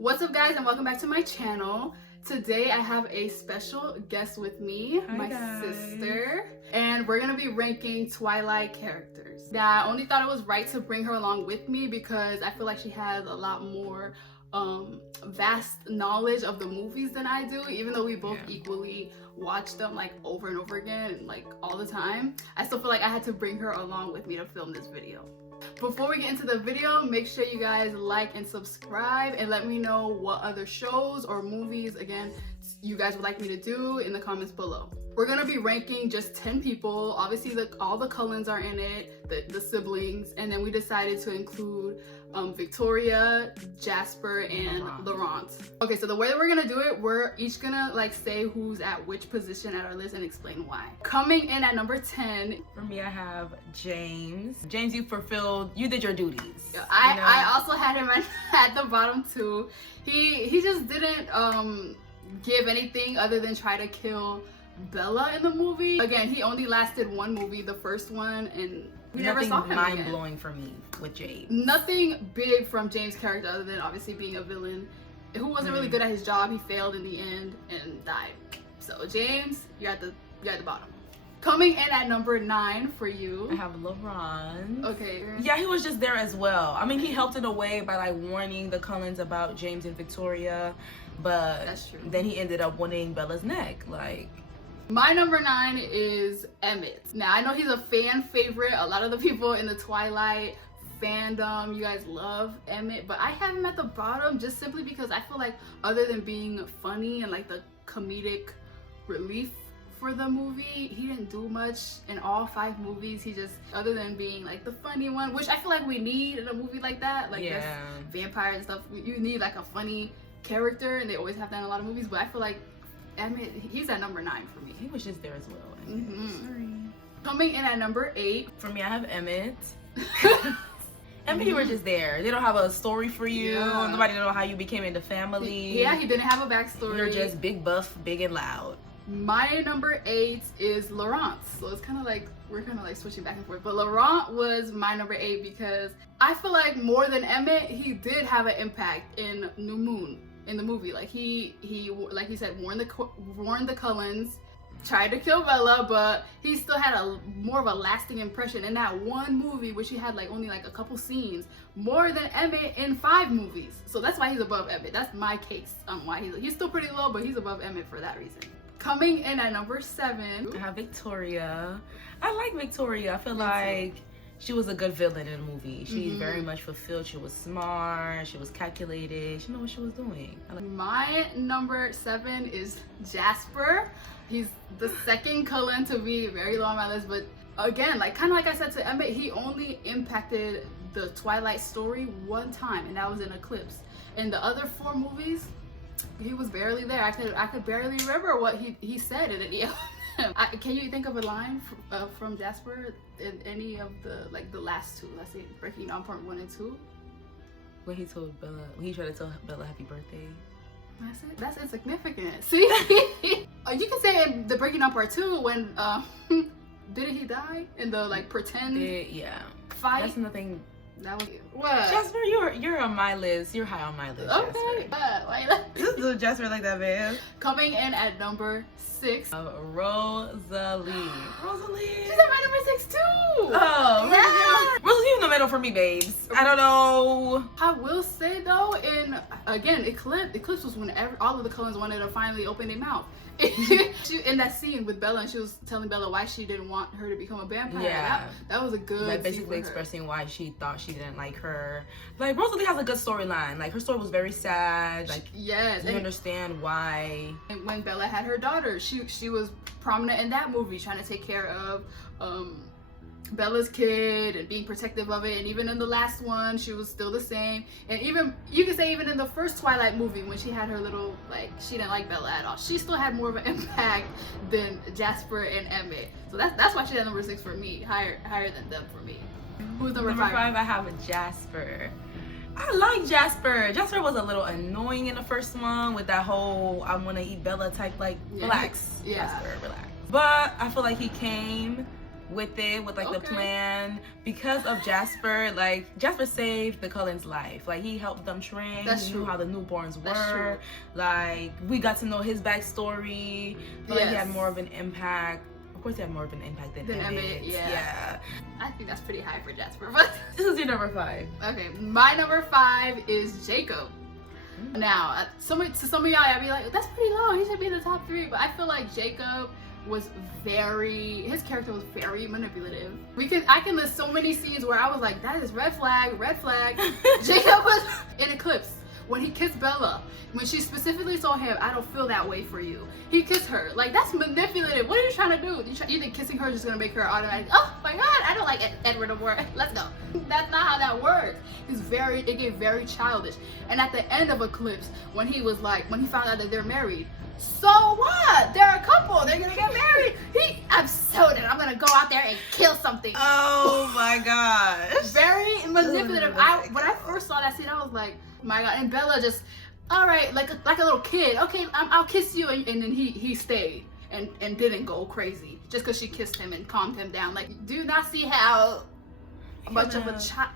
What's up, guys, and welcome back to my channel. Today I have a special guest with me, my sister, and we're gonna be ranking Twilight characters. Now, I only thought it was right to bring her along with me because I feel like she has a lot more vast knowledge of the movies than I do, even though we both equally watch them like over and over again and like all the time. I still feel like I had to bring her along with me to film this video. Before we get into the video, make sure you guys like and subscribe and let me know what other shows or movies, again, you guys would like me to do in the comments below. We're gonna be ranking just 10 people. Obviously, all the Cullens are in it, the siblings, and then we decided to include Victoria, Jasper, and Laurent. Okay, so the way that we're gonna do it, we're each gonna like say who's at which position at our list and explain why. Coming in at number 10. For me, I have James. James, you did your duties. I also had him at the bottom too. He just didn't give anything other than try to kill Bella in the movie. Again, he only lasted one movie, the first one, and we never saw him mind blowing for me with James. Nothing big from James' character other than obviously being a villain who wasn't really good at his job. He failed in the end and died. So James, you're at the bottom. Coming in at number 9 for you, I have Laurent. Okay. Yeah, he was just there as well. I mean, he helped in a way by like warning the Cullens about James and Victoria, but that's true. Then he ended up winning Bella's neck. Like, my number 9 is Emmett. Now, I know he's a fan favorite. A lot of the people in the Twilight fandom, you guys love Emmett, but I have him at the bottom just simply because I feel like other than being funny and like the comedic relief for the movie, he didn't do much in all 5 movies. He just, other than being like the funny one, which I feel like we need in a movie like that, like vampires and stuff, you need like a funny character, and they always have that in a lot of movies, but I feel like Emmett, he's at number 9 for me. He was just there as well. Sorry. Coming in at number 8. For me, I have Emmett. Emmett, you were just there. They don't have a story for you. Nobody know how you became in the family. Yeah, he didn't have a backstory. You're just big buff, big and loud. My number 8 is Laurent. So it's kind of like, we're kind of like switching back and forth. But Laurent was my number 8 because I feel like more than Emmett, he did have an impact in New Moon. In the movie, like he like he said, warned the Cullens, tried to kill Bella, but he still had more of a lasting impression in that one movie, which he had like only like a couple scenes, more than Emmett in 5 movies. So that's why he's above Emmett. That's my case on why he's still pretty low, but he's above Emmett for that reason. Coming in at number 7, I have Victoria. I like Victoria. I feel like she was a good villain in the movie. She very much fulfilled. She was smart. She was calculated. She knew what she was doing. My number 7 is Jasper. He's the second Cullen to be very low on my list, but again, like kind of like I said to Emmett, he only impacted the Twilight story one time, and that was in Eclipse. In the other 4 movies, he was barely there. I could barely remember what he said in any of them. Can you think of a line from Jasper in any of the last 2? Let's say Breaking Dawn Part 1 and 2. When he told Bella, when he tried to tell Bella happy birthday. That's it. That's insignificant. See, you can say in the Breaking Dawn Part 2 when didn't he die in the like pretend fight? That's nothing. That was what? Jasper, you're on my list. You're high on my list. Okay. Just do Jasper like that, man. Coming in at number 6, Rosalie. She's at my number 6 too. Oh, yeah. Rosalie in the middle for me, babes. I don't know. I will say though, again, Eclipse was when all of the Cullens wanted to finally open their mouth. In that scene with Bella, and she was telling Bella why she didn't want her to become a vampire. Yeah, that was a good. Like basically expressing why she thought she didn't like her. Like Rosalie has a good storyline. Like her story was very sad. Like you understand why. And when Bella had her daughter, she was prominent in that movie, trying to take care of Bella's kid and being protective of it, and even in the last one she was still the same. And even you can say even in the first Twilight movie when she had her little, like, she didn't like Bella at all, she still had more of an impact than Jasper and Emmett. So that's why she's at number 6 for me, higher than them for me. Who's number 5? I have a Jasper. I like Jasper. Jasper was a little annoying in the first one with that whole I want to eat Bella type, like, relax, Jasper, relax. But I feel like he came with it, with like the plan, because of Jasper. Like Jasper saved the Cullens' life. Like he helped them train. He knew how the newborns were. Like we got to know his backstory. But like he had more of an impact. Of course, he had more of an impact than Emmett. Yeah. I think that's pretty high for Jasper. But this is your number 5. Okay, my number 5 is Jacob. Now, to some of y'all, I'd be like, that's pretty low. He should be in the top 3. But I feel like Jacob was his character was very manipulative. I can list so many scenes where I was like, that is red flag. Jacob was in Eclipse. When he kissed Bella, when she specifically told him, I don't feel that way for you. He kissed her. Like, that's manipulative. What are you trying to do? You think kissing her is just going to make her automatic, oh my god, I don't like Edward no more. Let's go. That's not how that works. It gave very childish. And at the end of Eclipse, when he found out that they're married, so what? They're a couple. They're going to get married. I'm so dead. I'm going to go out there and kill something. Oh my gosh. Very manipulative. When I first saw that scene, I was like, my god. And Bella just, all right, like a little kid. Okay, I'll kiss you. And then he stayed and didn't go crazy just because she kissed him and calmed him down. Like, do you not see how much of a child?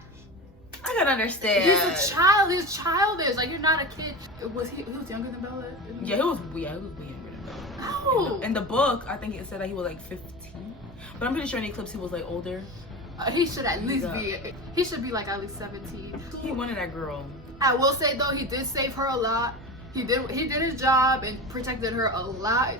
I can understand. He's a child. He's childish. Like, you're not a kid. He was younger than Bella? Yeah, he was way younger than Bella. Oh. In the book, I think it said that he was like 15. But I'm pretty sure in Eclipse he was like older. He should at least he should be like at least 17. He wanted that girl. I will say though, he did save her a lot. He did his job and protected her a lot.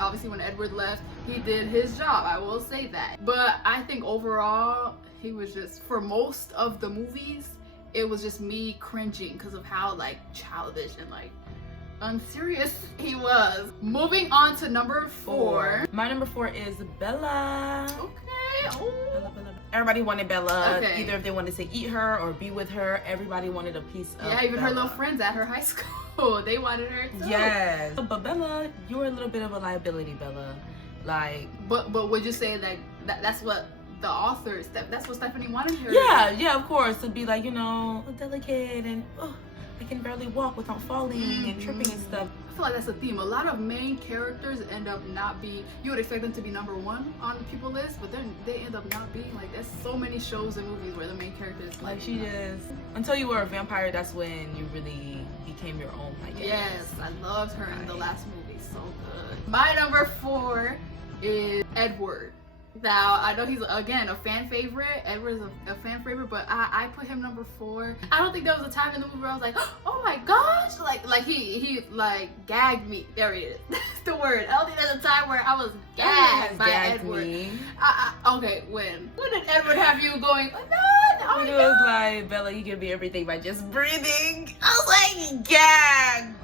Obviously when Edward left, he did his job. I will say that. But I think overall, he was just, for most of the movies, it was just me cringing because of how like childish and like unserious he was. Moving on to number 4. My number 4 is Bella. Okay. Oh. Bella. Everybody wanted Bella. Okay. Either if they wanted to eat her or be with her, everybody wanted a piece of even Bella. her little friends at her high school, they wanted her too. Yes. But Bella, you were a little bit of a liability, Bella. Like. But would you say that's what the authors, that's what Stephanie wanted her? Yeah, of course. To be like, delicate and I can barely walk without falling and tripping and stuff. I feel like that's a theme. A lot of main characters end up not being, you would expect them to be number 1 on people's list, but they end up not being. Like, there's so many shows and movies where the main character is like she is. Until you were a vampire, that's when you really became your own, I guess. Yes, I loved her in the last movie. So good. My number 4 is Edward. Now, I know he's, again, a fan favorite. Edward's a fan favorite, but I put him number 4. I don't think there was a time in the movie where I was like, oh my gosh, like he like gagged me. There it is. That's the word. I don't think there's a time where I was gagged by Edward. Okay, when did Edward have you going, oh, When it was like, Bella, you can be everything by just breathing. I was like, gag.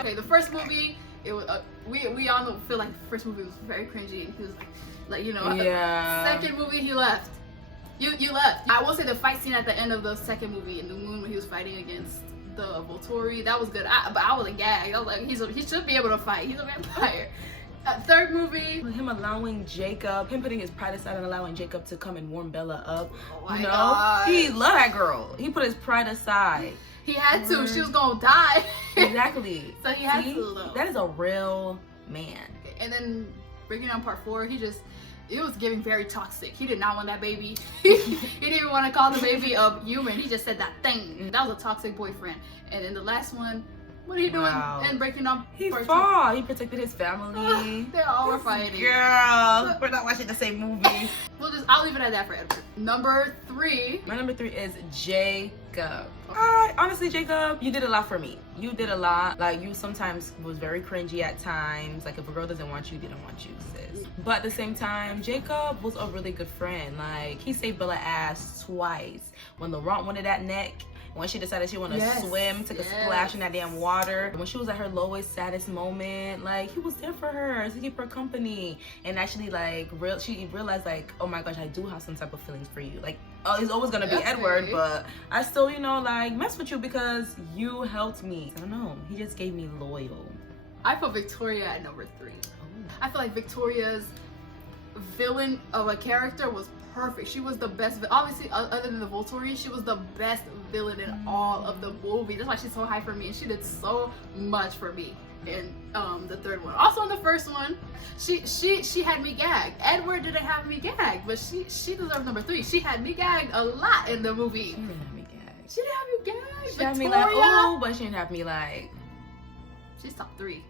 Okay, the first movie, it was, we all feel like the first movie was very cringy. He was like, yeah. Second movie, he left. You left. I will say the fight scene at the end of the second movie in the moon when he was fighting against the Volturi, that was good. But I was gagged. I was like, he should be able to fight. He's a vampire. Third movie, him allowing Jacob, him putting his pride aside and allowing Jacob to come and warm Bella up. Oh my God. He loved that girl. He put his pride aside. He had to. She was gonna die. Exactly. So he had to though. That is a real man. And then breaking down part 4, it was giving very toxic. He did not want that baby. He didn't even want to call the baby a human. He just said that thing. That was a toxic boyfriend. And in the last one, what are you doing? And breaking up. He fought. He protected his family. They all were fighting. Girl, we're not watching the same movie. I'll leave it at that for Edward. Number 3. My number 3 is Jacob. Honestly, Jacob, you did a lot for me. You did a lot. Like, you sometimes was very cringy at times. Like, if a girl doesn't want you, they don't want you, sis. But at the same time, Jacob was a really good friend. Like, he saved Bella's ass twice. When Laurent wanted that neck, when she decided she wanted to swim, took a splash in that damn water. When she was at her lowest, saddest moment, like, he was there for her to keep her company. And actually, like, she realized, like, oh my gosh, I do have some type of feelings for you. Like, he's always gonna be Edward, but I still, like, mess with you because you helped me. I don't know. He just gave me loyal. I put Victoria at number 3. I feel like Victoria's villain of a character was perfect. She was the best. Obviously, other than the Volturi, she was the best villain in all of the movie. That's why she's so high for me, and she did so much for me in the third one. Also in the first one, she had me gagged. Edward didn't have me gagged, but she deserves number 3. She had me gagged a lot in the movie. She didn't have me gagged. She didn't have you gagged. She had me like, oh, but she didn't have me like. She's top 3.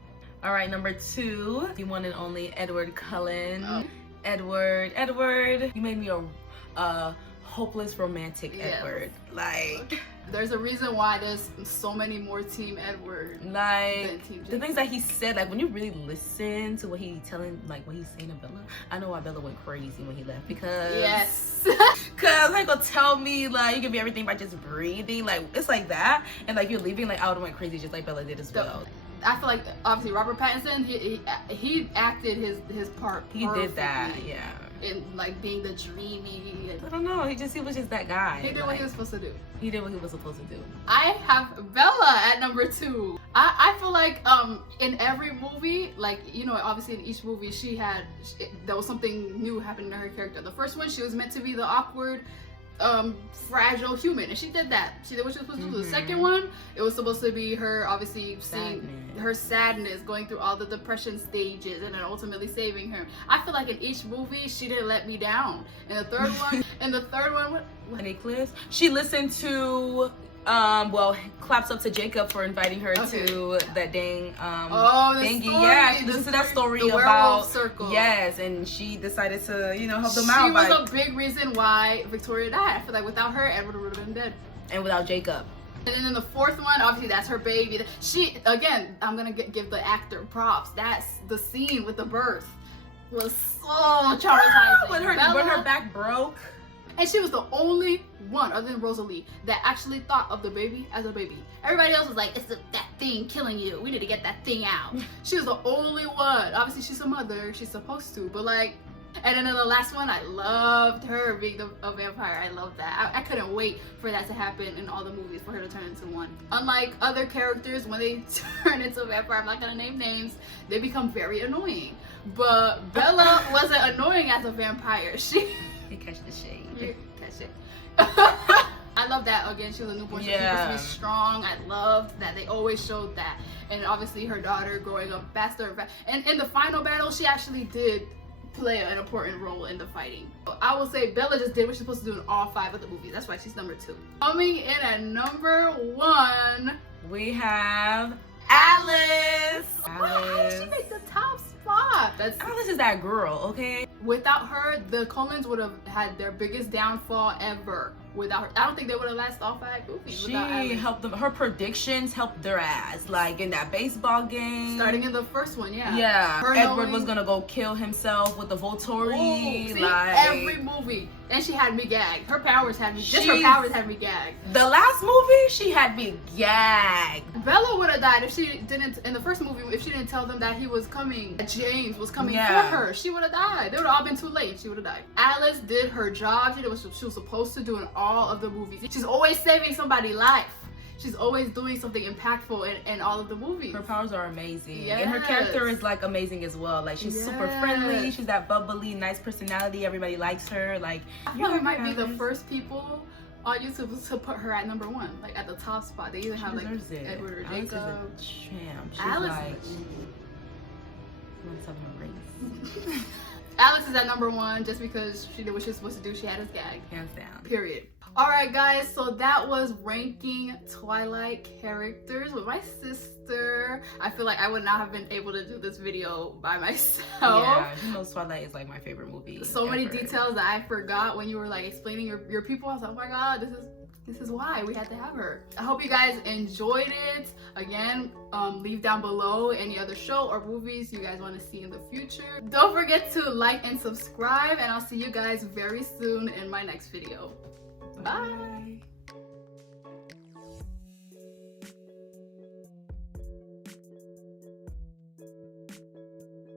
All right, number 2, the one and only Edward Cullen. Oh. Edward, you made me a hopeless romantic Edward. Like, there's a reason why there's so many more Team Edward like than Team Jacob. The things that he said, like when you really listen to what he's saying to Bella, I know why Bella went crazy when he left, because because like, gonna tell me like you can be everything by just breathing, like it's like that, and like you're leaving, like I would've went crazy just like Bella did as well. I feel like obviously Robert Pattinson, he acted his part perfectly. He did that, yeah. And like being the dreamy. I don't know. He was just that guy. He did like, what he was supposed to do. He did what he was supposed to do. I have Bella at number 2. I feel like in every movie, like, you know, obviously in each movie there was something new happening to her character. The first one, she was meant to be the awkward, fragile human, and she did that. She did what she was supposed to do. The second one, it was supposed to be her obviously seeing her sadness, going through all the depression stages, and then ultimately saving her. I feel like in each movie she didn't let me down. In the third one, what? An eclipse. She listened to claps up to Jacob for inviting her to that dang thingy. Yeah, she listened to that story about circle. Yes, and she decided to, you know, help them out. She was a big reason why Victoria died. I feel like without her, Edward would have been dead. And without Jacob. And then in the fourth one, obviously that's her baby. Again, I'm gonna give the actor props. That's the scene with the birth was so traumatizing. When her back broke. And she was the only one, other than Rosalie, that actually thought of the baby as a baby. Everybody else was like, it's that thing killing you. We need to get that thing out. She was the only one. Obviously, she's a mother. She's supposed to. But like, and then in the last one, I loved her being a vampire. I loved that. I couldn't wait for that to happen in all the movies, for her to turn into one. Unlike other characters, when they turn into a vampire, I'm not going to name names, they become very annoying. But Bella wasn't annoying as a vampire. You catch the shade. Catch it. I love that. Again, she was a newborn. She was supposed to be strong. I loved that. They always showed that. And obviously her daughter growing up faster. And in the final battle, she actually did play an important role in the fighting. I will say Bella just did what she's supposed to do in all 5 of the movies. That's why she's number 2. Coming in at number 1, we have Alice. How did she make the top spot? Alice is that girl, okay? Without her, the Cullens would have had their biggest downfall ever. Without her, I don't think they would have lasted all 5 movies. She helped them. Her predictions helped their ass. Like in that baseball game. Starting in the first one, yeah. Yeah. Edward was gonna go kill himself with the Volturi. Like every movie. And she had me gagged. Her powers had me. Her powers had me gagged. The last movie, she had me gagged. Bella would have died if she didn't. In the first movie, if she didn't tell them that he was coming, that James was coming for her, she would have died. They would have all been too late. She would have died. Alice did her job. She did what she was supposed to do in all of the movies. She's always saving somebody's life. She's always doing something impactful in all of the movies. Her powers are amazing. Yes. And her character is like amazing as well. Like she's super friendly. She's that bubbly, nice personality. Everybody likes her. Like I feel like we might be the first people on YouTube to put her at number 1, like at the top spot. They either have like Edward or Jacob. Alice is a champ. She's Alice like Alice is at number 1 just because she did what she was supposed to do. She had us gagged. Hands down. Period. Alright guys, so that was ranking Twilight characters with my sister. I feel like I would not have been able to do this video by myself. Yeah, you know Twilight is like my favorite movie. So many details that I forgot when you were like explaining your people. I was like, oh my god, this is why we had to have her. I hope you guys enjoyed it. Again, leave down below any other show or movies you guys want to see in the future. Don't forget to like and subscribe, and I'll see you guys very soon in my next video. Bye.